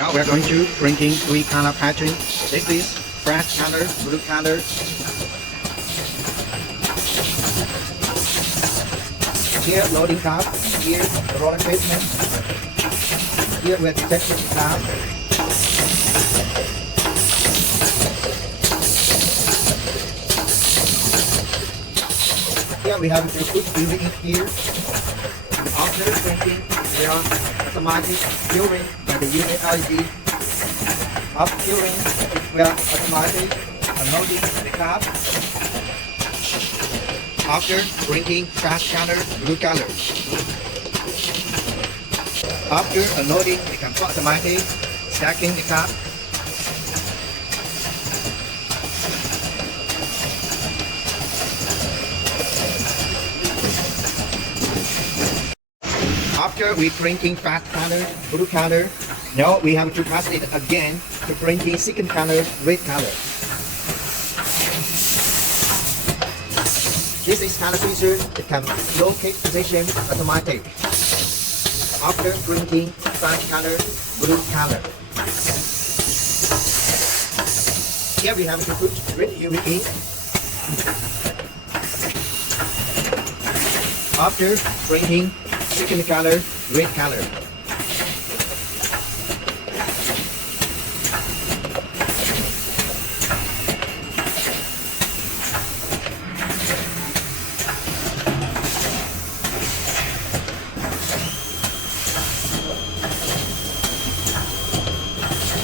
Now we're going to printing three color pattern. This is red color, blue color. Here loading tab, here the roller placement. Here we have the texture tab. Here we have to put UV ink here. After printing, there are automatic curing by the UV LED. After curing, we are automatic unloading the cap. After printing red color, blue color. After unloading, we can put automatic stacking the cap. After we printing red color, blue color, now we have to pass it again to printing second color, red color. This is color sensor that can locate position automatic. After printing red color, blue color. Here we have to put red UV ink. After printing second color, red color.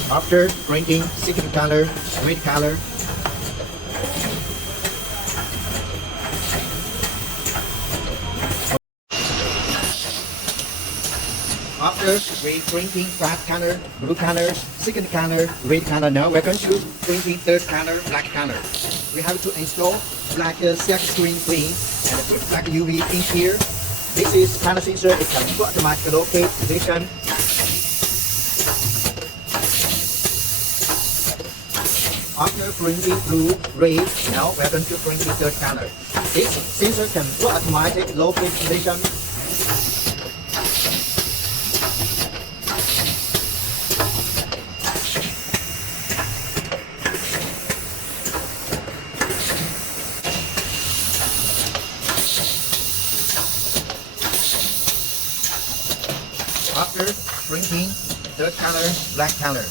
After printing second color, red color. After we printing red color, blue color, second color, red color, now we're going to printing third color, black color. We have to install black silk screen clean and put black UV in here. This is color sensor, it can automatically locate position. After printing blue, red, now we're going to printing third color. This sensor can automatically locate position. After printing third color, black color.